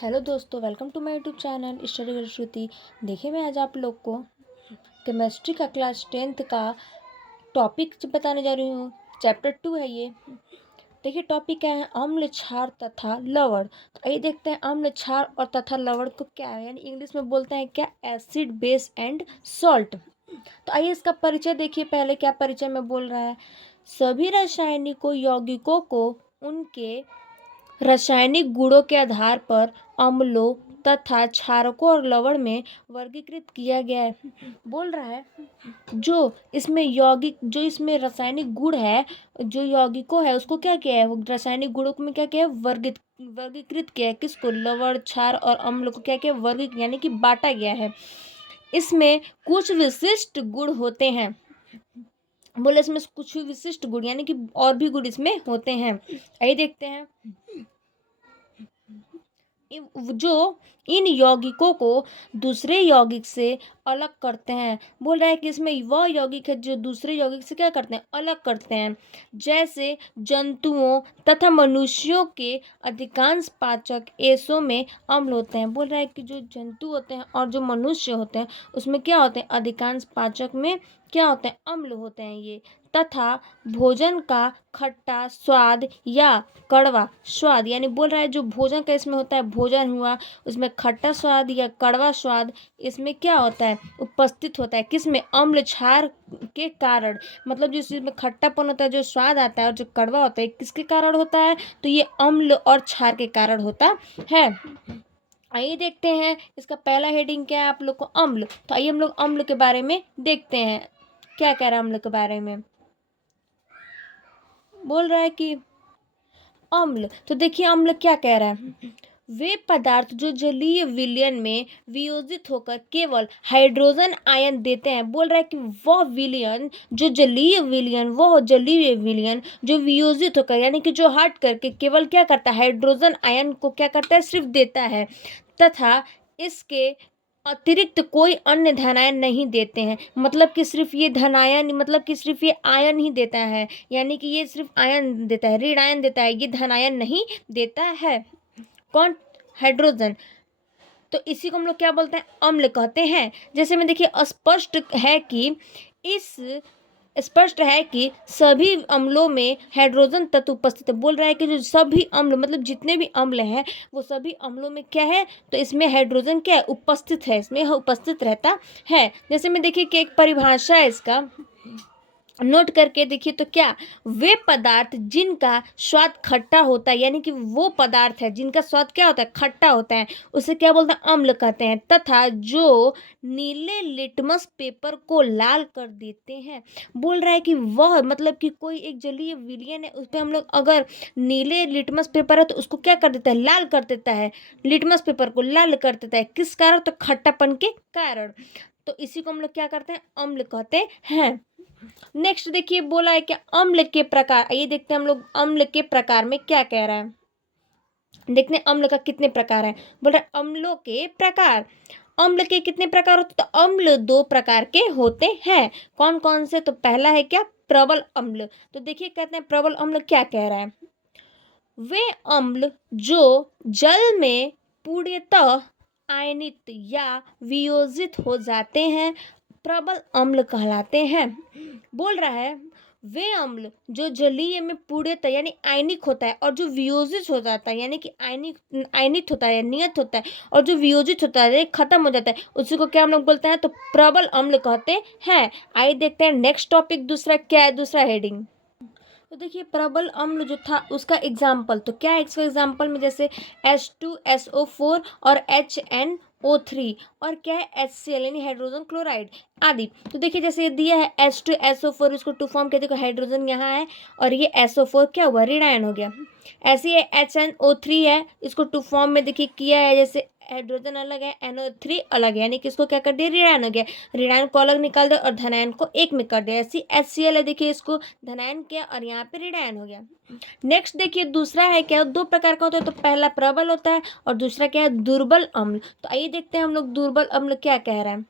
Hello दोस्तों, welcome to my YouTube channel study with Shruti. देखिए, मैं आज आप लोग को केमिस्ट्री का क्लास 10th का टॉपिक बताने जा रही हूँ। चैप्टर 2 है ये। देखिए, टॉपिक क्या है? अम्ल, क्षार तथा लवण। तो आइए देखते हैं अम्ल, क्षार और तथा लवण को क्या है, यानी इंग्लिश में बोलते हैं क्या? Acid, base and salt. तो आइए इसका परिचय देखिए। पहले क्या परिचय में बोल रहा है? सभी रासायनिकों यौगिकों को उनके रासायनिक गुणों के आधार पर अम्लों तथा क्षारकों और लवण में वर्गीकृत किया गया है। बोल रहा है जो इसमें रासायनिक गुण है, जो यौगिकों है, उसको क्या किया है? वो रासायनिक गुणों में क्या किया है? वर्गीकृत किया है। किसको? लवण, क्षार और अम्ल को क्या किया? वर्गीकृत यानी कि बांटा गया है। इसमें कुछ विशिष्ट गुण होते हैं। बोले इसमें कुछ विशिष्ट गुण यानी कि और भी गुण इसमें होते हैं। आइए देखते हैं। जो इन यौगिकों को दूसरे यौगिक से अलग करते हैं। बोल रहा है कि इसमें वह यौगिक है जो दूसरे यौगिक से क्या करते हैं? अलग करते हैं। जैसे जंतुओं तथा मनुष्यों के अधिकांश पाचक एसों में अम्ल होते हैं। बोल रहा है कि जो जंतु होते हैं और जो मनुष्य होते हैं उसमें क्या होते हैं? अधिकांश पाचक में क्या होते हैं? अम्ल होते हैं ये। तथा भोजन का खट्टा स्वाद या कड़वा स्वाद, यानी बोल रहा है जो भोजन का इसमें होता है, भोजन हुआ, उसमें खट्टा स्वाद या कड़वा स्वाद इसमें क्या होता है? उपस्थित होता है। किसमें? अम्ल क्षार के कारण। मतलब जो इसमें खट्टापन होता है, जो स्वाद आता है, और जो कड़वा होता है, किसके कारण होता है? तो ये अम्ल और क्षार के कारण होता है। आइए देखते हैं इसका पहला हेडिंग क्या है आप लोग को? अम्ल। तो आइए हम लोग अम्ल के बारे में देखते हैं क्या कह रहा है अम्ल के बारे में। बोल रहा है कि अम्ल, तो देखिए अम्ल क्या कह रहा है? वे पदार्थ जो जलीय विलयन में वियोजित होकर केवल हाइड्रोजन आयन देते हैं। बोल रहा है कि वह विलयन जो जलीय विलयन जो वियोजित होकर यानी कि जो हट करके केवल क्या करता है? हाइड्रोजन आयन को क्या करता है? सिर्फ देता है। तथा इसके अतिरिक्त कोई अन्य धनायन नहीं देते हैं। मतलब कि सिर्फ ये धनायन, मतलब कि सिर्फ ये आयन ही देता है, यानी कि ये सिर्फ आयन देता है, ऋण आयन देता है, ये धनायन नहीं देता है। कौन? हाइड्रोजन। तो इसी को हम लोग क्या बोलते हैं? अम्ल कहते हैं। जैसे में देखिए स्पष्ट है कि सभी अम्लों में हाइड्रोजन तत्व उपस्थित है। बोल रहा है कि जो सभी अम्ल, मतलब जितने भी अम्ल हैं, वो सभी अम्लों में क्या है? तो इसमें हाइड्रोजन क्या है? उपस्थित है, इसमें उपस्थित रहता है। जैसे में देखिए कि एक परिभाषा है इसका, नोट करके देखिए तो क्या? वे पदार्थ जिनका स्वाद खट्टा होता है, यानी कि वो पदार्थ है जिनका स्वाद क्या होता है? खट्टा होता है, उसे क्या बोलते हैं? अम्ल कहते हैं। तथा जो नीले लिटमस पेपर को लाल कर देते हैं। बोल रहा है कि वह, मतलब कि कोई एक जलीय विलयन है, उस पर हम लोग अगर नीले लिटमस पेपर है तो उसको क्या कर देता है? लाल कर देता है। लिटमस पेपर को लाल कर देता है। किस कारण? तो खट्टापन के कारण। तो इसी को हम लोग क्या करते हैं? अम्ल कहते हैं। नेक्स्ट देखिए, बोला है क्या? अम्ल के प्रकार। आइए देखते हैं हम लोग अम्ल के प्रकार में क्या कह रहा है। देखते हैं अम्ल का कितने प्रकार है। बोल रहा है अम्लों के प्रकार। अम्ल के कितने प्रकार होते? तो अम्ल 2 प्रकार के होते हैं। कौन कौन से? तो पहला है क्या? प्रबल अम्ल। तो देखिए कहते हैं प्रबल अम्ल क्या कह रहा है? वे अम्ल जो जल में पूर्णतः आयनित या वियोजित हो जाते हैं प्रबल अम्ल कहलाते हैं। बोल रहा है वे अम्ल जो जलीय में पूर्णतः यानी आयनिक होता है और जो वियोजित हो जाता है यानी कि आयनित होता है, नियत होता है, और जो वियोजित होता है खत्म हो जाता है, उसी को क्या हम लोग बोलते हैं? तो प्रबल अम्ल कहते हैं। आइए देखते हैं नेक्स्ट टॉपिक दूसरा क्या है, दूसरा हेडिंग। तो देखिए प्रबल अम्ल जो था उसका एग्जाम्पल, तो क्या है इसका एग्जाम्पल में? जैसे H2SO4 और HNO3 और क्या है? HCl यानी हाइड्रोजन क्लोराइड आदि। तो देखिए जैसे ये दिया है H2SO4, इसको टू फॉर्म कहते हैं, हाइड्रोजन यहाँ है और ये SO4 क्या हुआ? ऋण आयन हो गया। ऐसे ही HNO3 है, इसको टू फॉर्म में देखिए किया है, जैसे हाइड्रोजन अलग है, NO3 अलग है, यानी कि इसको क्या कर दिया? ऋणायन हो गया। ऋणायन को अलग निकाल दे और धनायन को एक में कर दिया। ऐसी HCl है, देखिए इसको धनायन किया और यहाँ पे ऋणायन हो गया। नेक्स्ट देखिए दूसरा है क्या? 2 प्रकार का होता है, तो पहला प्रबल होता है और दूसरा क्या है? दुर्बल अम्ल। तो आइए देखते हैं हम लोग दुर्बल अम्ल क्या कह रहा है।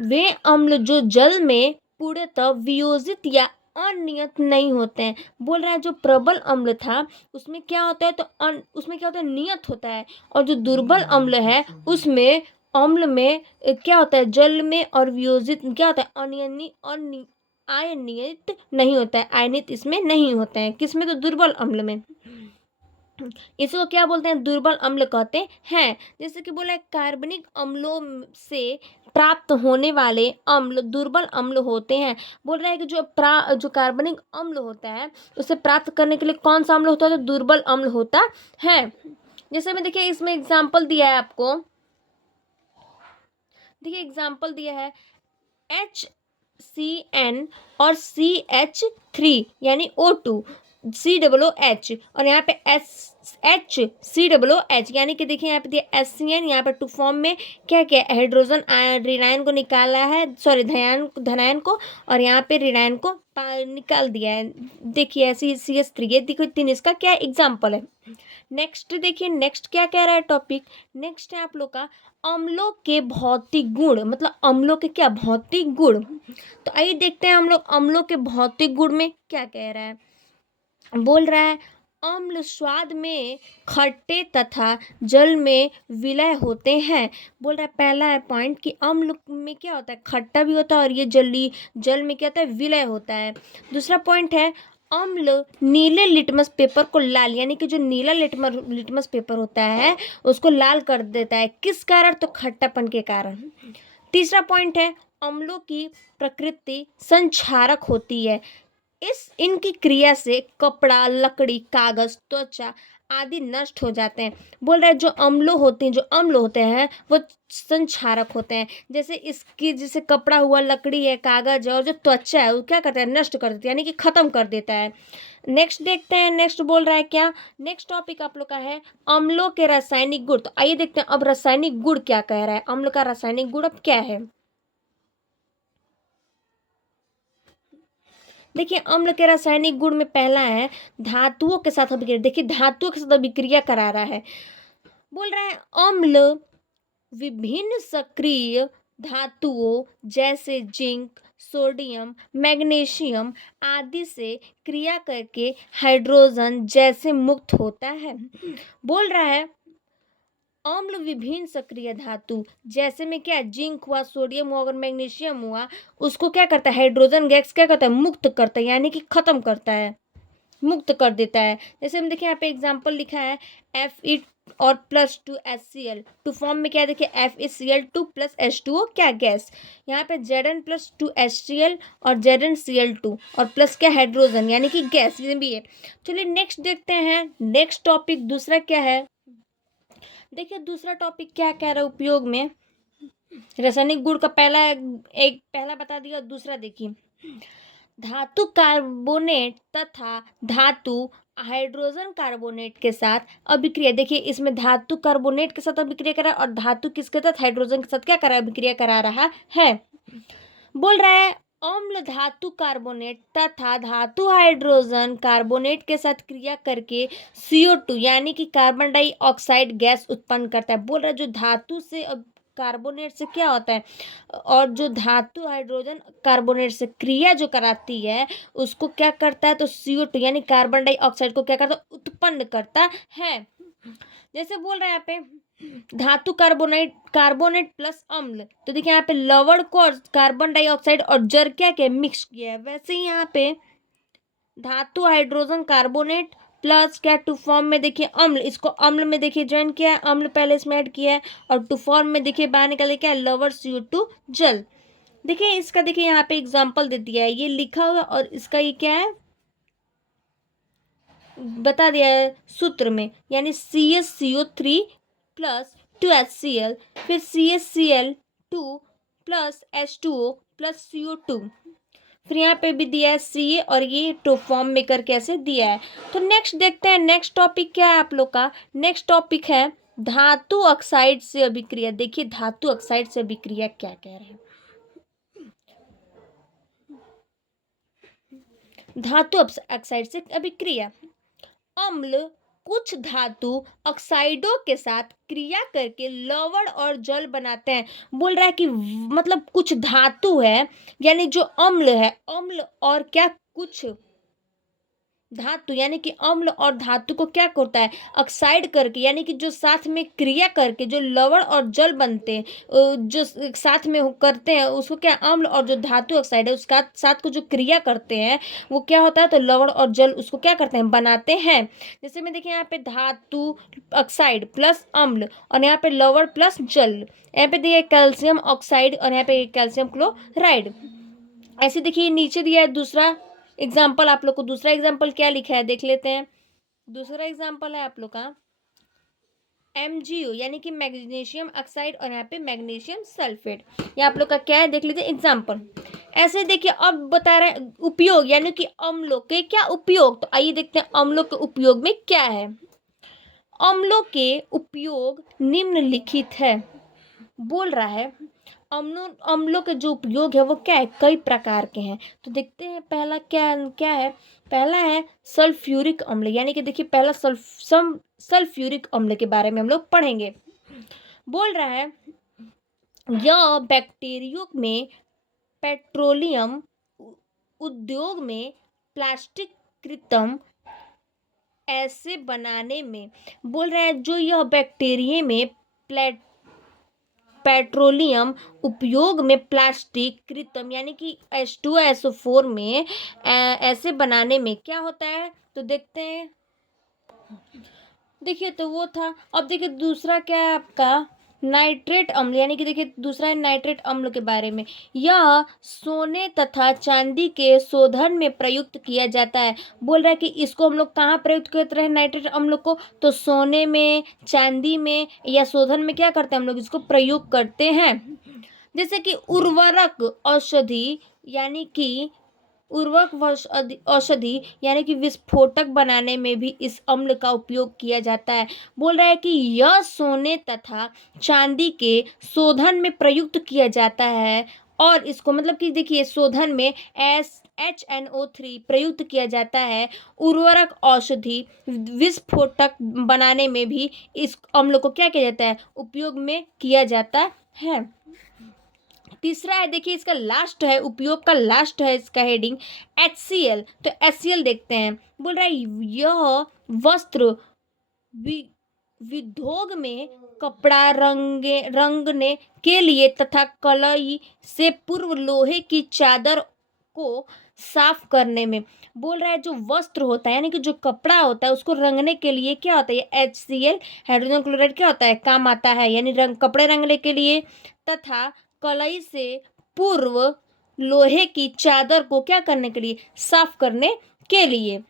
वे अम्ल जो जल में पूर्णतः वियोजित या अनियत नहीं होते हैं। बोल रहा है जो प्रबल अम्ल था उसमें क्या होता है, तो उसमें क्या होता है, नियत होता है। और जो दुर्बल अम्ल है उसमें अम्ल में क्या होता है, जल में और वियोजित क्या होता है, आयनित नहीं होता है, आयनित इसमें नहीं होते हैं। किसमें, तो दुर्बल अम्ल में। इसको क्या बोलते हैं, दुर्बल अम्ल कहते हैं। जैसे कि बोला है कार्बनिक अम्लों से प्राप्त होने वाले अम्ल दुर्बल अम्ल होते हैं। बोल रहा है कि जो कार्बनिक अम्ल होता है उसे प्राप्त करने के लिए कौन सा अम्ल होता है, तो दुर्बल अम्ल होता है। जैसे में देखिए इसमें एग्जाम्पल दिया है आपको, देखिए एग्जाम्पल दिया है HCN और CH3 यानी O2 COOH, और यहाँ पे HCOOH यानी कि देखिए यहाँ पे दिया HCN, यहाँ पे टू फॉर्म में क्या क्या हाइड्रोजन ऋणायन को निकाला है, सॉरी धनायन को, और यहाँ पे ऋणायन को निकाल दिया है। देखिए ऐसे CH3 है, देखो तीन इसका क्या एग्जाम्पल है। नेक्स्ट देखिए, नेक्स्ट क्या कह रहा है टॉपिक, नेक्स्ट है आप लोग का अम्लों के भौतिक गुण, मतलब अम्लों के क्या भौतिक गुण। तो आइए देखते हैं हम लोग अम्लों के भौतिक गुण में क्या कह रहा है। बोल रहा है अम्ल स्वाद में खट्टे तथा जल में विलय होते हैं। बोल रहा है पहला है पॉइंट कि अम्ल में क्या होता है, खट्टा भी होता है, और ये जल में क्या होता है, विलय होता है। दूसरा पॉइंट है अम्ल नीले लिटमस पेपर को लाल, यानी कि जो नीला लिटमस पेपर होता है उसको लाल कर देता है। किस कारण, तो खट्टापन के कारण। तीसरा पॉइंट है अम्लों की प्रकृति संक्षारक होती है। इनकी क्रिया से कपड़ा, लकड़ी, कागज, त्वचा आदि नष्ट हो जाते हैं। बोल रहे हैं जो अम्ल होते हैं वो संक्षारक होते हैं। जैसे इसकी जैसे कपड़ा हुआ, लकड़ी है, कागज है, और जो त्वचा है वो क्या करता है, नष्ट कर देता है, यानी कि खत्म कर देता है। नेक्स्ट देखते हैं, नेक्स्ट बोल रहा है क्या, नेक्स्ट टॉपिक आप लोग का है अम्लों के रासायनिक गुण। तो आइए देखते हैं अब रासायनिक गुण क्या कह रहा है, अम्ल का रासायनिक गुण अब क्या है। देखिए अम्ल के रासायनिक गुण में पहला है धातुओं के साथ अभिक्रिया। देखिए धातुओं के साथ अभिक्रिया करा रहा है। बोल रहा है अम्ल विभिन्न सक्रिय धातुओं जैसे जिंक, सोडियम, मैग्नीशियम आदि से क्रिया करके हाइड्रोजन जैसे मुक्त होता है। बोल रहा है अम्ल विभिन्न सक्रिय धातु जैसे में क्या, जिंक हुआ, सोडियम हुआ, अगर मैग्नीशियम हुआ, उसको क्या करता है, हाइड्रोजन गैस क्या करता है, मुक्त करता है, यानी कि खत्म करता है, मुक्त कर देता है। जैसे हम देखिए यहाँ पे एग्जांपल लिखा है Fe और +2 HCl, टू फॉर्म में क्या देखिए FeCl2 + H2O क्या गैस, यहाँ पे Zn + 2 HCl और ZnCl2 और प्लस क्या हाइड्रोजन, यानी कि गैस ये भी है। चलिए नेक्स्ट देखते हैं, नेक्स्ट टॉपिक दूसरा क्या है। देखिए दूसरा टॉपिक क्या कह रहा है उपयोग में, रासायनिक गुण का पहला बता दिया, दूसरा देखिए धातु कार्बोनेट तथा धातु हाइड्रोजन कार्बोनेट के साथ अभिक्रिया। देखिए इसमें धातु कार्बोनेट के साथ अभिक्रिया करा और धातु किसके साथ, हाइड्रोजन के साथ क्या करा, अभिक्रिया करा रहा है। बोल रहा है अम्ल धातु कार्बोनेट तथा धातु हाइड्रोजन कार्बोनेट के साथ क्रिया करके CO2 यानी कि कार्बन डाइऑक्साइड गैस उत्पन्न करता है। बोल रहा है जो धातु से कार्बोनेट से क्या होता है, और जो धातु हाइड्रोजन कार्बोनेट से क्रिया जो कराती है उसको क्या करता है, तो CO2 यानी कार्बन डाइऑक्साइड को क्या करता है, उत्पन्न करता है। जैसे बोल रहा है यहाँ पे धातु कार्बोनेट प्लस अम्ल, तो देखिए यहाँ पे लवण को और कार्बन डाइऑक्साइड और जर क्या क्या मिक्स किया है। वैसे ही यहाँ पे धातु हाइड्रोजन कार्बोनेट प्लस क्या टू फॉर्म में देखिए अम्ल, इसको अम्ल में देखिए ज्वाइन किया है, अम्ल पहले इसमें ऐड किया है, और टू फॉर्म में देखिए बाहर निकले क्या, लवर CO2 जल। देखिए इसका देखिए यहाँ पे एग्जाम्पल दे दिया है, ये लिखा हुआ और इसका ये क्या है बता दिया है सूत्र में, यानी CaCO3 + 2HCl, फिर CaCl2 + H2O + CO2, फिर यहाँ पे भी दिया है Ca और ये टू फॉर्म में करके ऐसे दिया है। तो नेक्स्ट देखते हैं, नेक्स्ट टॉपिक क्या है आप लोग का, नेक्स्ट टॉपिक है धातु ऑक्साइड से अभिक्रिया। देखिए धातु ऑक्साइड से अभिक्रिया क्या कह रहे हैं, धातु ऑक्साइड से अभिक्रिया। अम्ल कुछ धातु ऑक्साइडों के साथ क्रिया करके लवण और जल बनाते हैं। बोल रहा है कि मतलब कुछ धातु है, यानी जो अम्ल है, अम्ल और क्या कुछ धातु, यानी कि अम्ल और धातु को क्या करता है, ऑक्साइड करके, यानी कि जो साथ में क्रिया करके जो लवण और जल बनते हैं, जो साथ में करते हैं उसको क्या, अम्ल, और जो धातु ऑक्साइड है उसका साथ को जो क्रिया करते हैं वो क्या होता है, तो लवण और जल उसको क्या करते हैं, बनाते हैं। जैसे में देखिए यहाँ पे धातु ऑक्साइड प्लस अम्ल, और यहाँ पे लवण प्लस जल, यहाँ पे देखिए कैल्शियम ऑक्साइड और यहाँ पे कैल्शियम क्लोराइड। ऐसे देखिए नीचे दिया है दूसरा एग्जाम्पल, आप लोग को दूसरा एग्जाम्पल क्या लिखा है देख लेते हैं। दूसरा एग्जाम्पल है आप लोग का MgO, यानी कि मैग्नीशियम ऑक्साइड, और यहाँ पे मैग्नीशियम सल्फेट। ये आप लोग का क्या है देख लीजिए एग्जाम्पल। ऐसे देखिए अब बता रहे हैं उपयोग, यानी कि अम्लों के क्या उपयोग, तो आइए देखते हैं अम्लों के उपयोग में क्या है। अम्लों के उपयोग निम्नलिखित है। बोल रहा है अम्लों के जो उपयोग है वो क्या है, कई प्रकार के हैं। तो देखते हैं पहला क्या क्या है। पहला है सल्फ्यूरिक अम्ल, यानी कि देखिए पहला सल्फ्यूरिक अम्ल के बारे में हम लोग पढ़ेंगे। बोल रहा है यह बैक्टीरियो में पेट्रोलियम उद्योग में प्लास्टिक कृत्रिम ऐसे बनाने में, बोल रहा है जो यह बैक्टीरिया में पेट्रोलियम उपयोग में प्लास्टिक कृत्रिम, यानी कि H2SO4 में ऐसे बनाने में क्या होता है, तो देखते हैं। देखिए तो वो था। अब देखिए दूसरा क्या है आपका नाइट्रेट अम्ल, यानी कि देखिए दूसरा है नाइट्रेट अम्ल के बारे में। यह सोने तथा चांदी के शोधन में प्रयुक्त किया जाता है। बोल रहा है कि इसको हम लोग कहाँ प्रयुक्त करते हैं नाइट्रेट अम्ल को, तो सोने में, चांदी में या शोधन में क्या करते हैं हम लोग इसको प्रयोग करते हैं। जैसे कि उर्वरक औषधि, यानी कि औषधि यानी कि विस्फोटक बनाने में भी इस अम्ल का उपयोग किया जाता है। बोल रहा है कि यह सोने तथा चांदी के शोधन में प्रयुक्त किया जाता है, और इसको मतलब कि देखिए शोधन में HNO3 प्रयुक्त किया जाता है। उर्वरक औषधि विस्फोटक बनाने में भी इस अम्ल को क्या किया जाता है, उपयोग में किया जाता है। तीसरा है देखिए इसका लास्ट है, उपयोग का लास्ट है इसका हेडिंग HCl। तो HCl देखते हैं। बोल रहा है यह वस्त्र विधोग में कपड़ा रंगने के लिए तथा कलई से पूर्व लोहे की चादर को साफ करने में, बोल रहा है जो वस्त्र होता है यानी कि जो कपड़ा होता है उसको रंगने के लिए क्या होता है, HCl हाइड्रोजन क्लोराइड क्या होता है, काम आता है, यानी कपड़े रंगने के लिए, तथा कलई से पूर्व लोहे की चादर को क्या करने के लिए, साफ करने के लिए।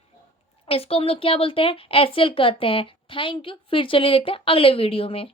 इसको हम लोग क्या बोलते हैं, HCl कहते हैं। Thank you. फिर चलिए देखते हैं अगले वीडियो में।